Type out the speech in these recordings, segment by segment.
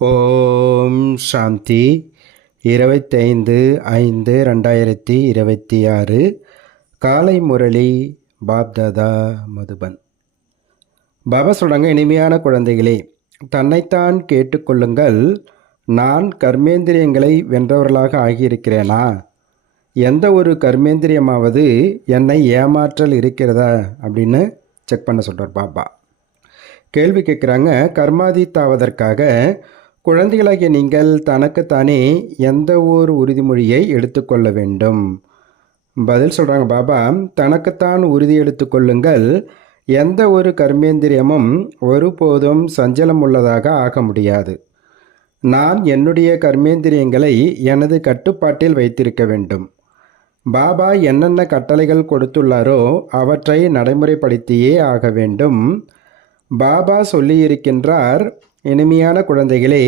ஓம் சாந்தி 25/5/2026 காலை முரளி பாப்தாதா மதுபன். பாபா சொல்கிறாங்க, இனிமையான குழந்தைகளே, தன்னைத்தான் கேட்டுக்கொள்ளுங்கள். நான் கர்மேந்திரியங்களை வென்றவர்களாக ஆகியிருக்கிறேனா? எந்த ஒரு கர்மேந்திரியமாவது என்னை ஏமாற்றல் இருக்கிறதா அப்படின்னு செக் பண்ண சொல்கிறார் பாபா. கேள்வி கேட்குறாங்க, கர்மாதீத்தாவதற்காக குழந்தைகளாகிய நீங்கள் தனக்குத்தானே எந்த ஒரு உறுதிமொழியை எடுத்துக்கொள்ள வேண்டும்? பதில் சொல்கிறாங்க பாபா, தனக்குத்தான் உறுதி எடுத்துக்கொள்ளுங்கள். எந்த ஒரு கர்மேந்திரியமும் ஒருபோதும் சஞ்சலம் உள்ளதாக ஆக முடியாது. நான் என்னுடைய கர்மேந்திரியங்களை எனது கட்டுப்பாட்டில் வைத்திருக்க வேண்டும். பாபா என்னென்ன கட்டளைகள் கொடுத்துள்ளாரோ அவற்றை நடைமுறைப்படுத்தியே ஆக வேண்டும். பாபா சொல்லியிருக்கின்றார், இனிமையான குழந்தைகளே,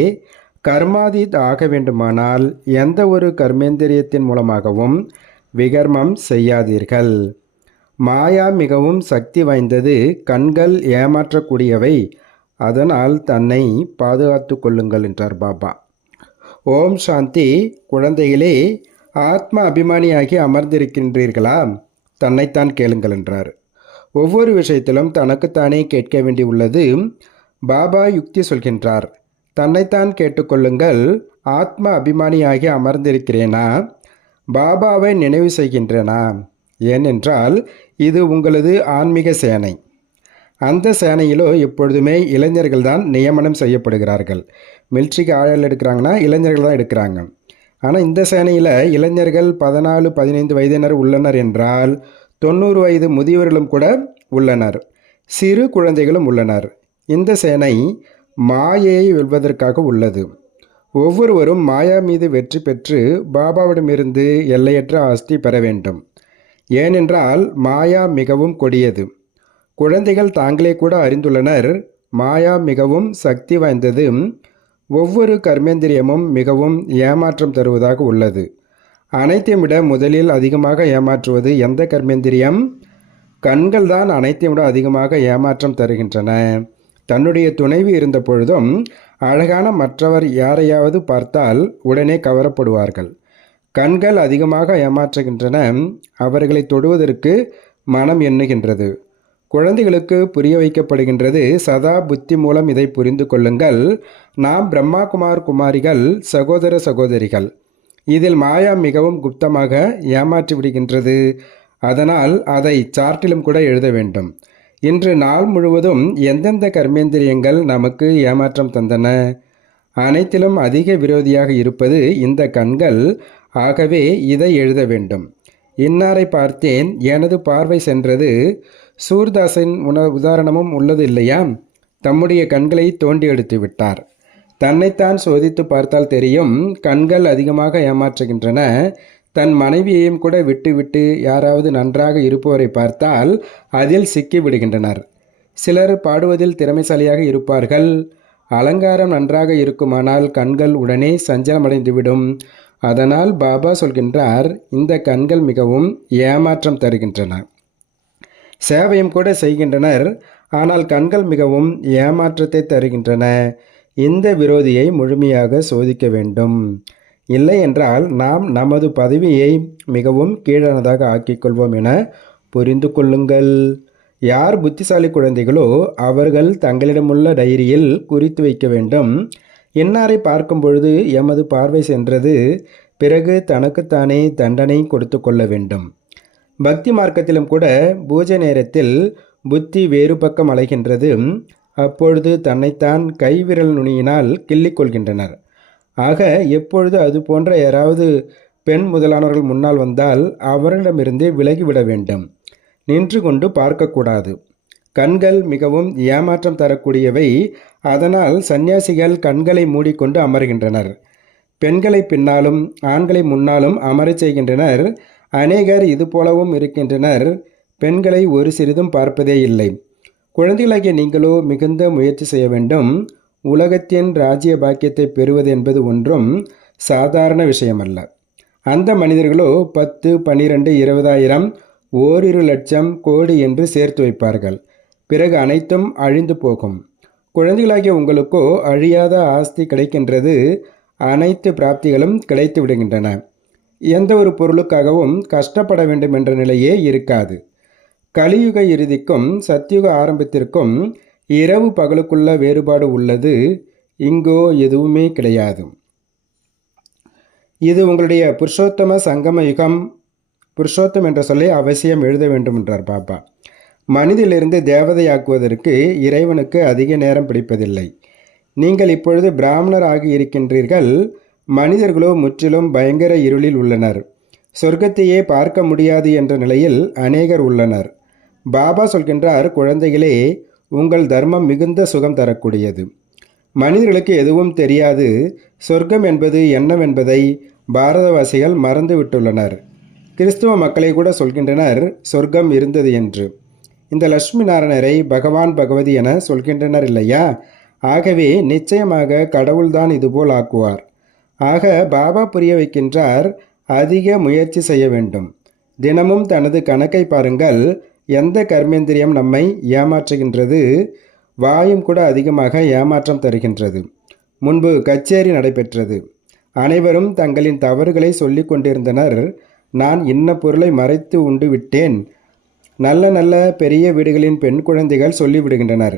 கர்மாதீத் ஆக வேண்டுமானால் எந்த ஒரு கர்மேந்திரியத்தின் மூலமாகவும் விகர்மம் செய்யாதீர்கள். மாயா மிகவும் சக்தி வாய்ந்தது. கண்கள் ஏமாற்றக்கூடியவை. அதனால் தன்னை பாதுகாத்து கொள்ளுங்கள் என்றார் பாபா. ஓம் சாந்தி. குழந்தைகளே, ஆத்ம அபிமானியாகி அமர்ந்திருக்கின்றீர்களா? தன்னைத்தான் கேளுங்கள் என்றார். ஒவ்வொரு விஷயத்திலும் தனக்குத்தானே கேட்க வேண்டியுள்ளது. பாபா யுக்தி சொல்கின்றார். தன்னைத்தான் கேட்டுக்கொள்ளுங்கள். ஆத்ம அபிமானியாகி அமர்ந்திருக்கிறேனா? பாபாவை நினைவு செய்கின்றேனா? ஏனென்றால் இது உங்களது ஆன்மீக சேனை. அந்த சேனையிலோ எப்பொழுதுமே இளைஞர்கள் தான் நியமனம் செய்யப்படுகிறார்கள். மிலிட்ரிக்கு ஆள் எடுக்கிறாங்கன்னா இளைஞர்கள் தான் எடுக்கிறாங்க. ஆனால் இந்த சேனையில் இளைஞர்கள் 14-15 வயதினர் உள்ளனர் என்றால் 90 வயது முதியவர்களும் கூட உள்ளனர். சிறு குழந்தைகளும் உள்ளனர். இந்த சேனை மாயையை வெல்வதற்காக உள்ளது. ஒவ்வொருவரும் மாயா மீது வெற்றி பெற்று பாபாவிடமிருந்து எல்லையற்ற ஆஸ்தி பெற வேண்டும். ஏனென்றால் மாயா மிகவும் கொடியது. குழந்தைகள் தாங்களே கூட அறிந்துள்ளனர், மாயா மிகவும் சக்தி வாய்ந்தது. ஒவ்வொரு கர்மேந்திரியமும் மிகவும் ஏமாற்றம் தருவதாக உள்ளது. அனைத்தையும் விட முதலில் அதிகமாக ஏமாற்றுவது எந்த கர்மேந்திரியம்? கண்கள் தான் அனைத்தையும் விட அதிகமாக ஏமாற்றம் தருகின்றன. தன்னுடைய துணைவி இருந்த பொழுதும் அழகான மற்றவர் யாரையாவது பார்த்தால் உடனே கவரப்படுவார்கள். கண்கள் அதிகமாக ஏமாற்றுகின்றன. அவர்களை தொடுவதற்கு மனம் எண்ணுகின்றது. குழந்தைகளுக்கு புரிய வைக்கப்படுகின்றது, சதா புத்தி மூலம் இதை புரிந்து கொள்ளுங்கள். நாம் பிரம்மா குமாரிகள், சகோதர சகோதரிகள். இதில் மாயா மிகவும் குப்தமாக ஏமாற்றி விடுகின்றது. அதனால் அதை சார்ட்டிலும் கூட எழுத வேண்டும். இன்று நாள் முழுவதும் எந்தெந்த கர்மேந்திரியங்கள் நமக்கு ஏமாற்றம் தந்தன? அனைத்திலும் அதிக விரோதியாக இருப்பது இந்த கண்கள். ஆகவே இதை எழுத வேண்டும். இன்னாரை பார்த்தேன், எனது பார்வை சென்றது. சூர்தாஸின் உதாரணமும் உள்ளது இல்லையா? தம்முடைய கண்களை தோண்டி எடுத்து விட்டார். தன்னைத்தான் சோதித்து பார்த்தால் தெரியும், கண்கள் அதிகமாக ஏமாற்றுகின்றன. தன் மனைவியையும் கூட விட்டுவிட்டு யாராவது நன்றாக இருப்பவரை பார்த்தால் அதில் சிக்கி விடுகின்றனர். சிலர் பாடுவதில் திறமைசாலியாக இருப்பார்கள். அலங்காரம் நன்றாக இருக்குமானால் கண்கள் உடனே சஞ்சலமடைந்துவிடும். அதனால் பாபா சொல்கின்றார், இந்த கண்கள் மிகவும் ஏமாற்றம் தருகின்றன. சேவையும் கூட செய்கின்றனர், ஆனால் கண்கள் மிகவும் ஏமாற்றத்தை தருகின்றன. இந்த விரோதியை முழுமையாக சோதிக்க வேண்டும். இல்லை என்றால் நாம் நமது பதவியை மிகவும் கீழானதாக ஆக்கிக்கொள்வோம் என புரிந்து கொள்ளுங்கள். யார் புத்திசாலி குழந்தைகளோ அவர்கள் தங்களிடமுள்ள டைரியில் குறித்து வைக்க வேண்டும். இன்னாரை பார்க்கும் பொழுது எமது பார்வை சென்றது. பிறகு தனக்குத்தானே தண்டனை கொடுத்து கொள்ள வேண்டும். பக்தி மார்க்கத்திலும் கூட பூஜை நேரத்தில் புத்தி வேறு பக்கம் அலைகின்றது. அப்பொழுது தன்னைத்தான் கைவிரல் நுனியினால் கிள்ளிக்கொள்கின்றனர். ஆக எப்பொழுது அது போன்ற யாராவது பெண் முதலானவர்கள் முன்னால் வந்தால் அவர்களிடமிருந்தே விலகிவிட வேண்டும். நின்று கொண்டு பார்க்கக்கூடாது. கண்கள் மிகவும் ஏமாற்றம் தரக்கூடியவை. அதனால் சந்நியாசிகள் கண்களை மூடிக்கொண்டு அமர்கின்றனர். பெண்களை பின்னாலும் ஆண்களை முன்னாலும் அமரச் செய்கின்றனர். அநேகர் இது போலவும் இருக்கின்றனர். பெண்களை ஒரு சிறிதும் பார்ப்பதே இல்லை. குழந்தைகளாகிய நீங்களோ மிகுந்த முயற்சி செய்ய வேண்டும். உலகத்தின் ராஜ்ய பாக்கியத்தை பெறுவது என்பது ஒன்றும் சாதாரண விஷயமல்ல. அந்த மனிதர்களோ 10, 12, 20,000, ஓரிரு லட்சம், கோடி என்று சேர்த்து வைப்பார்கள். பிறகு அனைத்தும் அழிந்து போகும். குழந்தைகளாகிய உங்களுக்கோ அழியாத ஆஸ்தி கிடைக்கின்றது. அனைத்து பிராப்திகளும் கிடைத்து விடுகின்றன. எந்த ஒரு பொருளுக்காகவும் கஷ்டப்பட வேண்டும் என்ற நிலையே இருக்காது. கலியுக இறுதிக்கும் சத்தியுக ஆரம்பத்திற்கும் இரவு பகலுக்குள்ள வேறுபாடு உள்ளது. இங்கோ எதுவுமே கிடையாது. இது உங்களுடைய புருஷோத்தம சங்கம யுகம். புருஷோத்தம் என்ற சொல்லை அவசியம் எழுத வேண்டும் என்றார் பாபா. மனிதிலிருந்து தேவதையாக்குவதற்கு இறைவனுக்கு அதிக நேரம் பிடிப்பதில்லை. நீங்கள் இப்பொழுது பிராமணர் ஆகி இருக்கின்றீர்கள். மனிதர்களோ முற்றிலும் பயங்கர இருளில் உள்ளனர். சொர்க்கத்தையே பார்க்க முடியாது என்ற நிலையில் அநேகர் உள்ளனர். பாபா சொல்கின்றார், குழந்தைகளே, உங்கள் தர்மம் மிகுந்த சுகம் தரக்கூடியது. மனிதர்களுக்கு எதுவும் தெரியாது. சொர்க்கம் என்பது என்னவென்பதை பாரதவாசிகள் மறந்து விட்டுள்ளனர். கிறிஸ்துவ மக்களை கூட சொல்கின்றனர் சொர்க்கம் இருந்தது என்று. இந்த லட்சுமி நாராயணரை பகவான் பகவதி என சொல்கின்றனர் இல்லையா? ஆகவே நிச்சயமாக கடவுள்தான் இதுபோல் ஆக்குவார். ஆக பாபா புரிய வைக்கின்றார், அதிக முயற்சி செய்ய வேண்டும். தினமும் தனது கணக்கை பாருங்கள். எந்த கர்மேந்திரியம் நம்மை ஏமாற்றுகின்றது? வாயும் கூட அதிகமாக ஏமாற்றம் தருகின்றது. முன்பு கச்சேரி நடைபெற்றது. அனைவரும் தங்களின் தவறுகளை சொல்லி கொண்டிருந்தனர். நான் இன்ன பொருளை மறைத்து உண்டு விட்டேன். நல்ல நல்ல பெரிய வீடுகளின் பெண் குழந்தைகள் சொல்லிவிடுகின்றனர்.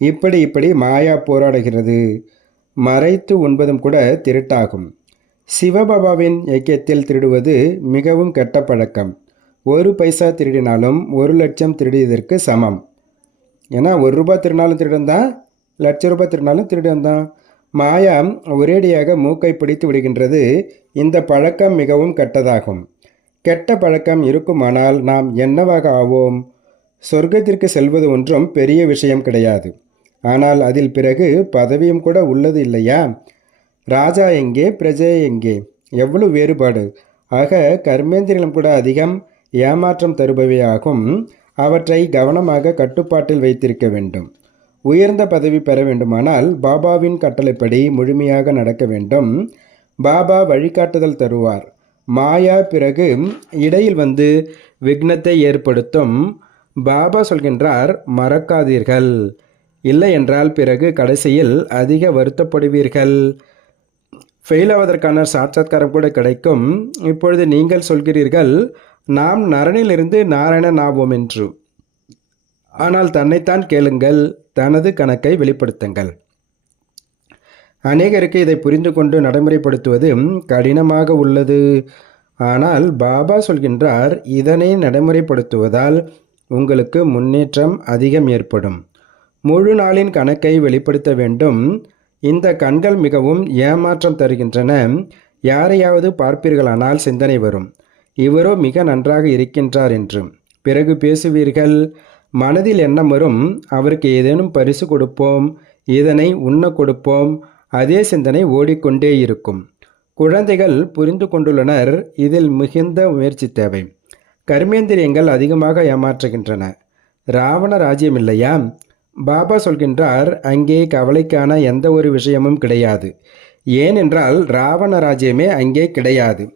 இப்படி மாயா போராடுகிறது. மறைத்து உண்பதும் கூட திருட்டாகும். சிவபாபாவின் ஐக்கியத்தில் திருடுவது மிகவும் கெட்ட பழக்கம். 1 பைசா திருடினாலும் 1 லட்சம் திருடியதற்கு சமம். ஏன்னா 1 ரூபாய் திருடினாலும் திருடன் தான், 1,00,000 ரூபாய் திருடினாலும் திருடன் தான். மாயா ஒரேடியாக மூக்கை பிடித்து விடுகின்றது. இந்த பழக்கம் மிகவும் கெட்டதாகும். கெட்ட பழக்கம் இருக்குமானால் நாம் என்னவாக ஆவோம்? சொர்க்கத்திற்கு செல்வது ஒன்றும் பெரிய விஷயம் கிடையாது. ஆனால் அதில் பிறகு பதவியும் கூட உள்ளது இல்லையா? ராஜா எங்கே, பிரஜை எங்கே? எவ்வளவு வேறுபாடு! ஆக கர்மேந்திரிகளும் கூட அதிகம் ஏமாற்றம் தருபவையாகும். அவற்றை கவனமாக கட்டுப்பாட்டில் வைத்திருக்க வேண்டும். உயர்ந்த பதவி பெற வேண்டுமானால் பாபாவின் கட்டளைப்படி முழுமையாக நடக்க வேண்டும். பாபா வழிகாட்டுதல் தருவார். மாயா பிறகு இடையில் வந்து விக்னத்தை ஏற்படுத்தும். பாபா சொல்கின்றார், மறக்காதீர்கள். இல்லை என்றால் பிறகு கடைசியில் அதிக வருத்தப்படுவீர்கள். ஃபெயில் ஆவதற்கான சாட்சாத்காரம் கூட கிடைக்கும். இப்பொழுது நீங்கள் சொல்கிறீர்கள், நாம் நரனிலிருந்து நாராயணன் ஆவோம் என்று. ஆனால் தன்னைத்தான் கேளுங்கள், தனது கணக்கை வெளிப்படுத்துங்கள். அநேகருக்கு இதை புரிந்து கொண்டு நடைமுறைப்படுத்துவது கடினமாக உள்ளது. ஆனால் பாபா சொல்கின்றார், இதனை நடைமுறைப்படுத்துவதால் உங்களுக்கு முன்னேற்றம் அதிகம் ஏற்படும். முழு நாளின் கணக்கை வெளிப்படுத்த வேண்டும். இந்த கண்கள் மிகவும் ஏமாற்றம் தருகின்றன. யாரையாவது பார்ப்பீர்களானால் சிந்தனை வரும், இவரோ மிக நன்றாக இருக்கின்றார் என்று. பிறகு பேசுவீர்கள். மனதில் எண்ணம் வரும், அவருக்கு ஏதேனும் பரிசு கொடுப்போம், இதனை உண்ண கொடுப்போம். அதே சிந்தனை ஓடிக்கொண்டே இருக்கும். குழந்தைகள் புரிந்து கொண்டுள்ளனர். இதில் மிகுந்த முயற்சி தேவை. கர்மேந்திரியங்கள் அதிகமாக ஏமாற்றுகின்றன. ராவண ராஜ்யம் இல்லையா? பாபா சொல்கின்றார், அங்கே கவலைக்கான எந்த ஒரு விஷயமும் கிடையாது. ஏனென்றால் ராவண ராஜ்யமே அங்கே கிடையாது.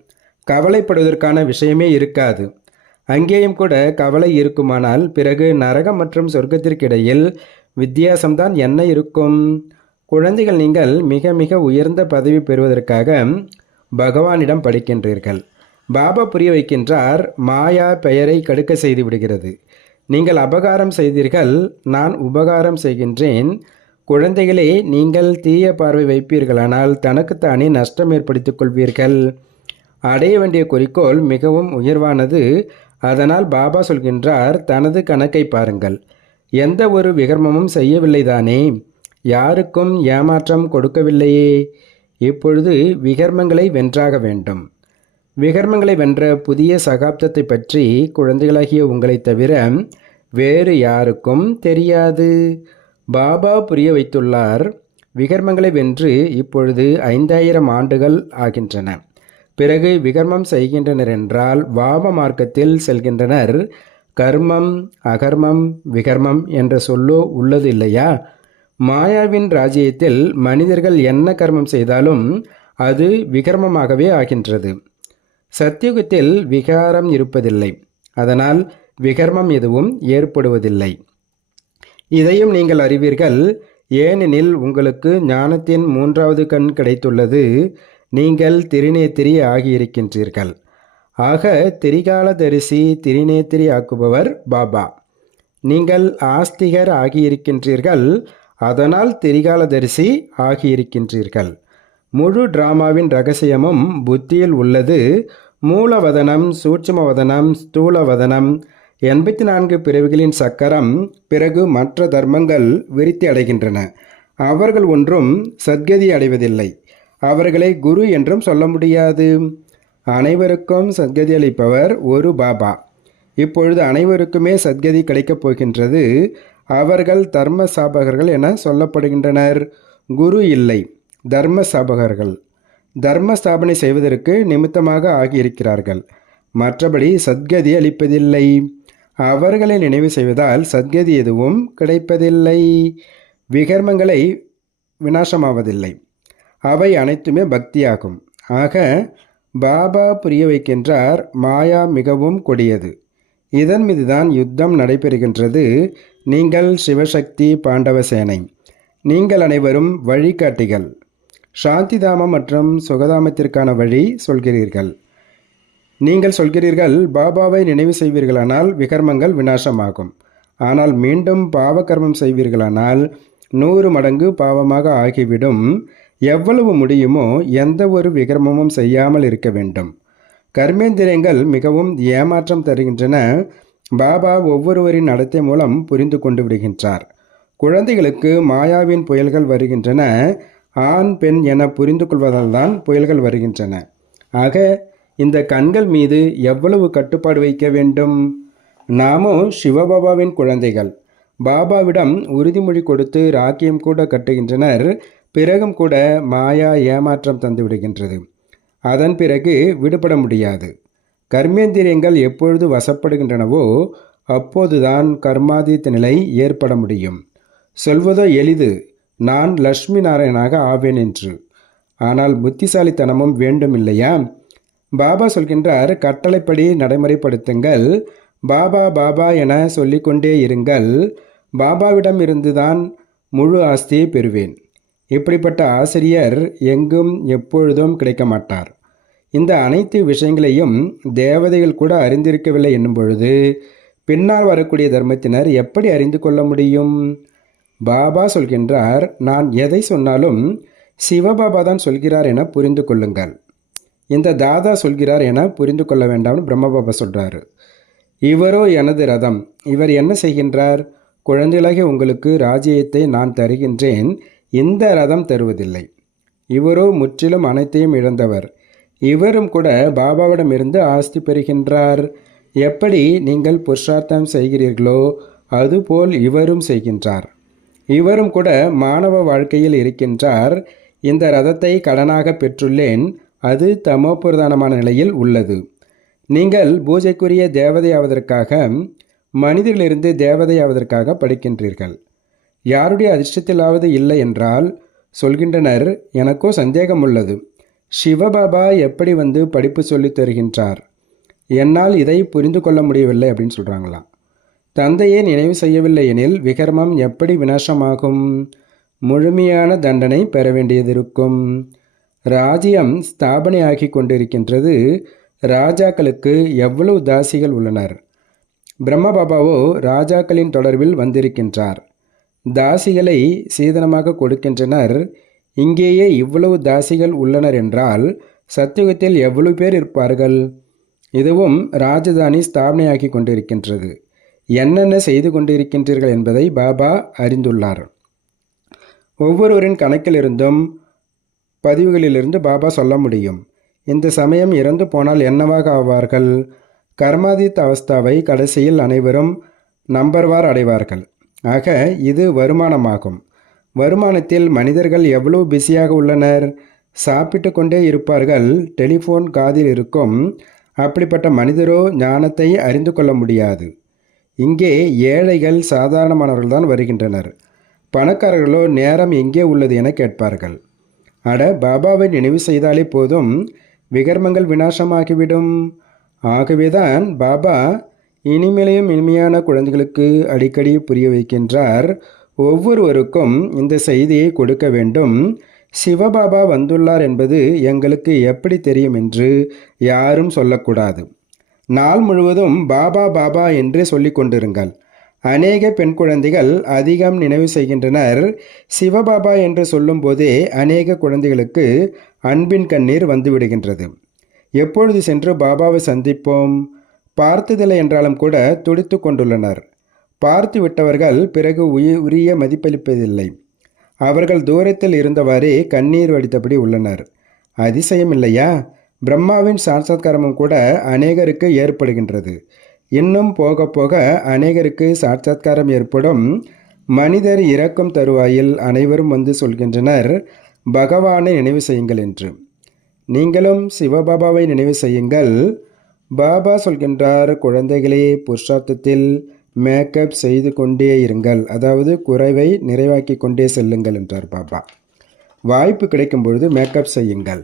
கவலைப்படுவதற்கான விஷயமே இருக்காது. அங்கேயும் கூட கவலை இருக்குமானால் பிறகு நரகம் மற்றும் சொர்க்கத்திற்கிடையில் வித்தியாசம்தான் என்ன இருக்கும்? குழந்தைகள், நீங்கள் மிக மிக உயர்ந்த பதவி பெறுவதற்காக பகவானிடம் படிக்கின்றீர்கள். பாபா புரிய வைக்கின்றார், மாயா பெயரை கடுக்க செய்து விடுகிறது. நீங்கள் அபகாரம் செய்தீர்கள், நான் உபகாரம் செய்கின்றேன். குழந்தைகளே, நீங்கள் தீய பார்வை வைப்பீர்களானால் தனக்குத்தானே நஷ்டம் ஏற்படுத்திக் கொள்வீர்கள். அடைய வேண்டிய குறிக்கோள் மிகவும் உயர்வானது. அதனால் பாபா சொல்கின்றார், தனது கணக்கை பாருங்கள். எந்த ஒரு விகர்மமும் செய்யவில்லை தானே? யாருக்கும் ஏமாற்றம் கொடுக்கவில்லையே. இப்பொழுது விகர்மங்களை வென்றாக வேண்டும். விகர்மங்களை வென்ற புதிய சகாப்தத்தை பற்றி குழந்தைகளாகிய உங்களை தவிர வேறு யாருக்கும் தெரியாது. பாபா புரிய வைத்துள்ளார். விகர்மங்களை வென்று இப்பொழுது 5000 ஆண்டுகள் ஆகின்றன. பிறகு விகர்மம் செய்கின்றனர் என்றால் வாம மார்க்கத்தில் செல்கின்றனர். கர்மம், அகர்மம், விகர்மம் என்ற சொல்லோ உள்ளது இல்லையா? மாயாவின் ராஜ்யத்தில் மனிதர்கள் என்ன கர்மம் செய்தாலும் அது விகர்மமாகவே ஆகின்றது. சத்தியுகத்தில் விகாரம் இருப்பதில்லை. அதனால் விகர்மம் எதுவும் ஏற்படுவதில்லை. இதையும் நீங்கள் அறிவீர்கள். ஏனெனில் உங்களுக்கு ஞானத்தின் மூன்றாவது கண் கிடைத்துள்ளது. நீங்கள் திரிநேத்திரி ஆகியிருக்கின்றீர்கள். ஆக திரிகாலதரிசி திரிநேத்திரி ஆக்குபவர் பாபா. நீங்கள் ஆஸ்திகர் ஆகியிருக்கின்றீர்கள், அதனால் திரிகாலதரிசி ஆகியிருக்கின்றீர்கள். முழு டிராமாவின் ரகசியமும் புத்தியில் உள்ளது. மூலவதனம், சூட்சுமவதனம், ஸ்தூலவதனம், 84 பிறவிகளின் சக்கரம். பிறகு மற்ற தர்மங்கள் விருத்தி அடைகின்றன. அவர்கள் ஒன்றும் சத்கதி அடைவதில்லை. அவர்களை குரு என்றும் சொல்ல முடியாது. அனைவருக்கும் சத்கதி அளிப்பவர் ஒரு பாபா. இப்பொழுது அனைவருக்குமே சத்கதி கிடைக்கப் போகின்றது. அவர்கள் தர்ம சாபகர்கள் என சொல்லப்படுகின்றனர். குரு இல்லை, தர்ம சாபகர்கள். தர்ம ஸ்தாபனை செய்வதற்கு நிமித்தமாக ஆகியிருக்கிறார்கள். மற்றபடி சத்கதி அளிப்பதில்லை. அவர்களை நினைவு செய்வதால் சத்கதி எதுவும் கிடைப்பதில்லை. விகர்மங்களை விநாசமாவதில்லை. அவை அனைத்துமே பக்தியாகும். ஆக பாபா புரிய வைக்கின்றார், மாயா மிகவும் கொடியது. இதன் மீதுதான் யுத்தம் நடைபெறுகின்றது. நீங்கள் சிவசக்தி பாண்டவ சேனை. நீங்கள் அனைவரும் வழிகாட்டிகள். சாந்திதாமம் மற்றும் சுகதாமத்திற்கான வழி சொல்கிறீர்கள். நீங்கள் சொல்கிறீர்கள், பாபாவை நினைவு செய்வீர்களானால் விகர்மங்கள் விநாசமாகும். ஆனால் மீண்டும் பாவகர்மம் செய்வீர்களானால் 100 மடங்கு பாவமாக ஆகிவிடும். எவ்வளவு முடியுமோ எந்த ஒரு விகர்மமும் செய்யாமல் இருக்க வேண்டும். கர்மேந்திரியங்கள் மிகவும் ஏமாற்றம் தருகின்றன. பாபா ஒவ்வொருவரின் நடத்தை மூலம் புரிந்து கொண்டு விடுகின்றார். குழந்தைகளுக்கு மாயாவின் புயல்கள் வருகின்றன. ஆண் பெண் என புரிந்து கொள்வதால் தான் புயல்கள் வருகின்றன. ஆக இந்த கண்கள் மீது எவ்வளவு கட்டுப்பாடு வைக்க வேண்டும். நாமோ சிவபாபாவின் குழந்தைகள். பாபாவிடம் உறுதிமொழி கொடுத்து ராக்கியம் கூட கட்டுகின்றனர். பிறகும் கூட மாயா ஏமாற்றம் தந்து விடுகின்றது. அதன் பிறகு விடுபட முடியாது. கர்மேந்திரியங்கள் எப்பொழுது வசப்படுகின்றனவோ அப்போதுதான் கர்மாதீத்த நிலை ஏற்பட முடியும். சொல்வதோ எளிது, நான் லட்சுமி நாராயணனாக ஆவேன் என்று. ஆனால் புத்திசாலித்தனமும் வேண்டும் இல்லையா? பாபா சொல்கின்றார், கட்டளைப்படி நடைமுறைப்படுத்துங்கள். பாபா பாபா என சொல்லிக்கொண்டே இருங்கள். பாபாவிடம் இருந்துதான் முழு ஆஸ்தியை பெறுவேன். இப்படிப்பட்ட ஆசிரியர் எங்கும் எப்பொழுதும் கிடைக்க மாட்டார். இந்த அனைத்து விஷயங்களையும் தேவதைகள் கூட அறிந்திருக்கவில்லை என்னும் பொழுது பின்னால் வரக்கூடிய தர்மத்தினர் எப்படி அறிந்து கொள்ள முடியும்? பாபா சொல்கின்றார், நான் எதை சொன்னாலும் சிவபாபா தான் சொல்கிறார் என புரிந்து கொள்ளுங்கள். இந்த தாதா சொல்கிறார் என புரிந்து கொள்ள வேண்டாம்னு பிரம்மபாபா சொல்கிறாரு. இவரோ எனது ரதம். இவர் என்ன செய்கின்றார்? குழந்தைகளாகிய உங்களுக்கு ராஜ்யத்தை நான் தருகின்றேன், இந்த ரதம் தருவதில்லை. இவரோ முற்றிலும் அனைத்தையும் இழந்தவர். இவரும் கூட பாபாவிடமிருந்து ஆஸ்தி பெறுகின்றார். எப்படி நீங்கள் புருஷார்த்தம் செய்கிறீர்களோ அதுபோல் இவரும் செய்கின்றார். இவரும் கூட மாணவ வாழ்க்கையில் இருக்கின்றார். இந்த ரதத்தை கடனாக பெற்றுள்ளேன். அது தமோபிரதானமான நிலையில் உள்ளது. நீங்கள் பூஜைக்குரிய தேவதையாவதற்காக, மனிதர்களிலிருந்து தேவதையாவதற்காக படிக்கின்றீர்கள். யாருடைய அதிர்ஷ்டத்திலாவது இல்லை என்றால் சொல்கின்றனர், எனக்கோ சந்தேகம் உள்ளது. சிவபாபா எப்படி வந்து படிப்பு சொல்லித் தருகின்றார்? என்னால் இதை புரிந்து கொள்ள முடியவில்லை அப்படின்னு சொல்கிறாங்களாம். தந்தையை நினைவு செய்யவில்லை எனில் விகர்மம் எப்படி விநாசமாகும்? முழுமையான தண்டனை பெற வேண்டியதிருக்கும். ராஜ்யம் ஸ்தாபனையாகி கொண்டிருக்கின்றது. ராஜாக்களுக்கு எவ்வளவு தாசிகள் உள்ளனர். பிரம்மபாபாவோ ராஜாக்களின் தொடர்பில் வந்திருக்கின்றார். தாசிகளை சீதனமாக கொடுக்கின்றனர். இங்கேயே இவ்வளவு தாசிகள் உள்ளனர் என்றால் சத்தியுகத்தில் எவ்வளவு பேர் இருப்பார்கள்? இதுவும் ராஜதானி ஸ்தாபனையாகி கொண்டிருக்கின்றது. என்னென்ன செய்து கொண்டிருக்கின்றீர்கள் என்பதை பாபா அறிந்துள்ளார். ஒவ்வொருவரின் கணக்கிலிருந்தும் பதிவுகளிலிருந்து பாபா சொல்ல முடியும். இந்த சமயம் இறந்து போனால் என்னவாக ஆவார்கள்? கர்மாதீத் அவஸ்தாவை கடைசியில் அனைவரும் நம்பர்வார் அடைவார்கள். ஆக இது வருமானமாகும். வருமானத்தில் மனிதர்கள் எவ்வளவு பிஸியாக உள்ளனர். சாப்பிட்டு கொண்டே இருப்பார்கள். டெலிஃபோன் காதில் இருக்கும். அப்படிப்பட்ட மனிதரோ ஞானத்தை அறிந்து கொள்ள முடியாது. இங்கே ஏழைகள் சாதாரணமானவர்கள்தான் வருகின்றனர். பணக்காரர்களோ நேரம் எங்கே உள்ளது என கேட்பார்கள். அட, பாபாவை நினைவு செய்தாலே போதும், விகர்மங்கள் விநாசமாகிவிடும். ஆகவேதான் பாபா இனிமேலையும் இனிமையான குழந்தைகளுக்கு அடிக்கடி புரிய வைக்கின்றார். ஒவ்வொருவருக்கும் இந்த செய்தியை கொடுக்க வேண்டும். சிவபாபா வந்துள்ளார் என்பது எங்களுக்கு எப்படி தெரியும் என்று யாரும் சொல்லக்கூடாது. நாள் முழுவதும் பாபா பாபா என்றே சொல்லிக் கொண்டிருங்கள். அநேக பெண் குழந்தைகள் அதிகம் நினைவு செய்கின்றனர். சிவபாபா என்று சொல்லும்போதே அநேக குழந்தைகளுக்கு அன்பின் கண்ணீர் வந்துவிடுகின்றது. எப்பொழுது சென்று பாபாவை சந்திப்போம்? பார்த்ததில்லை என்றாலும் கூட துடித்து கொண்டுள்ளனர். பார்த்து விட்டவர்கள் பிறகு உரிய மதிப்பளிப்பதில்லை. அவர்கள் தூரத்தில் இருந்தவாறே கண்ணீர் வடித்தபடி உள்ளனர். அதிசயம் இல்லையா? பிரம்மாவின் சாட்சாத்காரமும் கூட அநேகருக்கு ஏற்படுகின்றது. இன்னும் போக போக அநேகருக்கு சாட்சாத்காரம் ஏற்படும். மனிதர் இறக்கும் தருவாயில் அனைவரும் வந்து சொல்கின்றனர், பகவானை நினைவு செய்யுங்கள் என்று. நீங்களும் சிவபாபாவை நினைவு செய்யுங்கள். பாபா சொல்கின்றார், குழந்தைகளே, புருஷார்த்தத்தில் மேக்கப் செய்து கொண்டே இருங்கள், அதாவது குறைவை நிறைவாக்கி கொண்டே செல்லுங்கள் என்றார் பாபா. வாய்ப்பு கிடைக்கும் பொழுது மேக்கப் செய்யுங்கள்.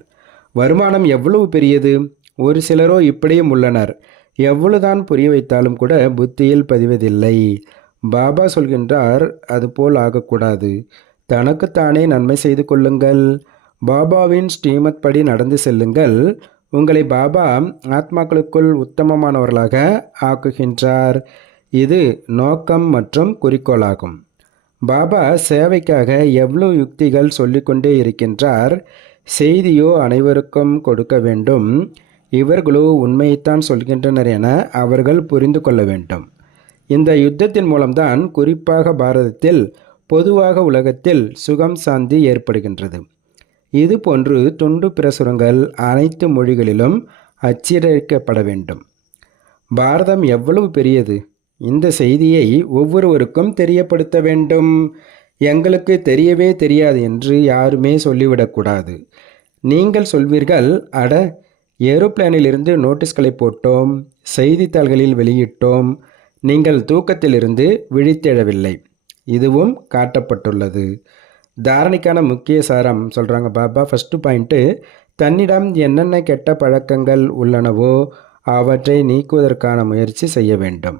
வருமானம் எவ்வளவு பெரியது! ஒரு சிலரோ இப்படியும் உள்ளனர். எவ்வளவுதான் புரிய வைத்தாலும் கூட புத்தியில் பதிவதில்லை. பாபா சொல்கின்றார், அதுபோல் ஆகக்கூடாது. தனக்குத்தானே நன்மை செய்து கொள்ளுங்கள். பாபாவின் ஸ்ரீமத் படி நடந்து செல்லுங்கள். உங்களை பாபா ஆத்மாக்களுக்குள் உத்தமமானவர்களாக ஆக்குகின்றார். இது நோக்கம் மற்றும் குறிக்கோளாகும். பாபா சேவைக்காக எவ்வளவு யுக்திகள் சொல்லிக்கொண்டே இருக்கின்றார். செய்தியோ அனைவருக்கும் கொடுக்க வேண்டும். இவர்களோ உண்மையைத்தான் சொல்கின்றனர் என அவர்கள் புரிந்து கொள்ள வேண்டும். இந்த யுத்தத்தின் மூலம்தான் குறிப்பாக பாரதத்தில், பொதுவாக உலகத்தில் சுகம் சாந்தி ஏற்படுகின்றது. இது போன்று துண்டு பிரசுரங்கள் அனைத்து மொழிகளிலும் அச்சிடப்பட வேண்டும். பாரதம் எவ்வளவு பெரியது! இந்த செய்தியை ஒவ்வொருவருக்கும் தெரியப்படுத்த வேண்டும். எங்களுக்கு தெரியவே தெரியாது என்று யாருமே சொல்லிவிடக்கூடாது. நீங்கள் சொல்வீர்கள், அட, ஏரோப்ளேனிலிருந்து நோட்டீஸ்களை போட்டோம், செய்தித்தாள்களில் வெளியிட்டோம், நீங்கள் தூக்கத்திலிருந்து விழித்தெழவில்லை. இதுவும் காட்டப்பட்டுள்ளது. தாரணைக்கான முக்கிய சாரம் சொல்கிறாங்க பாபா. ஃபஸ்ட்டு பாயிண்ட்டு, தன்னிடம் என்னென்ன கெட்ட பழக்கங்கள் உள்ளனவோ அவற்றை நீக்குவதற்கான முயற்சி செய்ய வேண்டும்.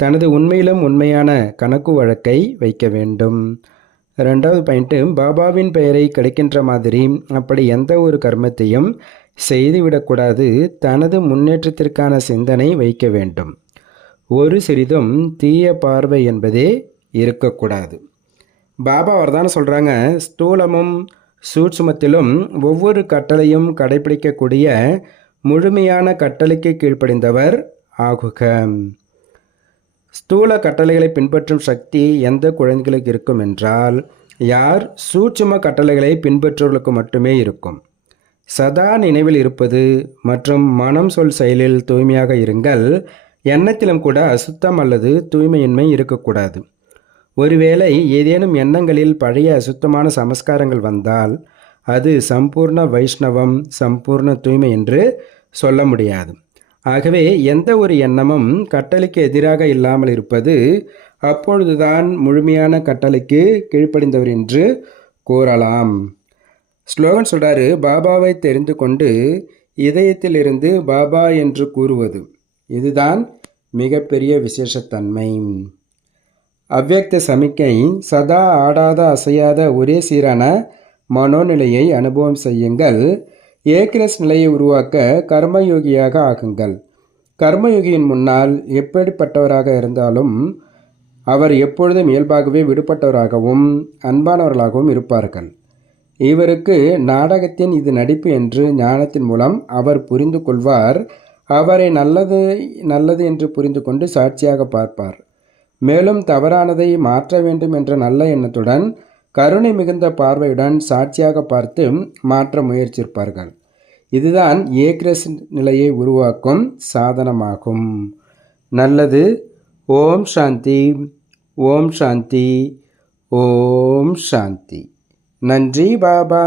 தனது உண்மையிலும் உண்மையான கணக்கு வழக்கை வைக்க வேண்டும். ரெண்டாவது பாயிண்ட்டு, பாபாவின் பெயரை கிடைக்கின்ற மாதிரி அப்படி எந்த ஒரு கர்மத்தையும் செய்துவிடக்கூடாது. தனது முன்னேற்றத்திற்கான சிந்தனை வைக்க வேண்டும். ஒரு சிறிதும் தீய பார்வை என்பதே இருக்கக்கூடாது. பாபா அவர்தான் சொல்கிறாங்க, ஸ்தூலமும் சூட்சுமத்திலும் ஒவ்வொரு கட்டளையும் கடைபிடிக்கக்கூடிய முழுமையான கட்டளைக்கு கீழ்ப்படிந்தவர் ஆகுக. ஸ்தூல கட்டளைகளை பின்பற்றும் சக்தி எந்த குழந்தைகளுக்கு இருக்கும் என்றால், யார் சூட்சும கட்டளைகளை பின்பற்றுவர்களுக்கு மட்டுமே இருக்கும். சதா நினைவில் இருப்பது மற்றும் மனம் சொல் செயலில் தூய்மையாக இருங்கள். எண்ணத்திலும் கூட அசுத்தம் அல்லது தூய்மையின்மை இருக்கக்கூடாது. ஒருவேளை ஏதேனும் எண்ணங்களில் பழைய அசுத்தமான சமஸ்காரங்கள் வந்தால் அது சம்பூர்ண வைஷ்ணவம், சம்பூர்ண தூய்மை என்று சொல்ல முடியாது. ஆகவே எந்த ஒரு எண்ணமும் கட்டளைக்கு எதிராக இல்லாமல் இருப்பது, அப்பொழுதுதான் முழுமையான கட்டளைக்கு கீழ்ப்படிந்தவர் என்று கூறலாம். ஸ்லோகன் சொல்கிறாரு, பாபாவை தெரிந்து கொண்டு இதயத்திலிருந்து பாபா என்று கூறுவது, இதுதான் மிகப்பெரிய விசேஷத்தன்மை. அவ்யக்த சமிக்கை, சதா ஆடாத அசையாத ஒரே சீரான மனோநிலையை அனுபவம் செய்யுங்கள். ஏக்ரஸ் நிலையை உருவாக்க கர்மயோகியாக ஆகுங்கள். கர்மயோகியின் முன்னால் எப்படிப்பட்டவராக இருந்தாலும் அவர் எப்பொழுதும் இயல்பாகவே விடுபட்டவராகவும் அன்பானவர்களாகவும் இருப்பார்கள். இவருக்கு நாடகத்தின் இது நடிப்பு என்று ஞானத்தின் மூலம் அவர் புரிந்து கொள்வார். அவரை நல்லது என்று புரிந்து கொண்டு சாட்சியாக பார்ப்பார். மேலும் தவறானதை மாற்ற வேண்டும் என்ற நல்ல எண்ணத்துடன் கருணை மிகுந்த பார்வையுடன் சாட்சியாக பார்த்து மாற்ற முயற்சிப்பார்கள். இதுதான் ஏக்ரஸ் நிலையை உருவாக்கும் சாதனமாகும். நல்லது. ஓம் சாந்தி, ஓம் சாந்தி, ஓம் சாந்தி. நன்றி பாபா.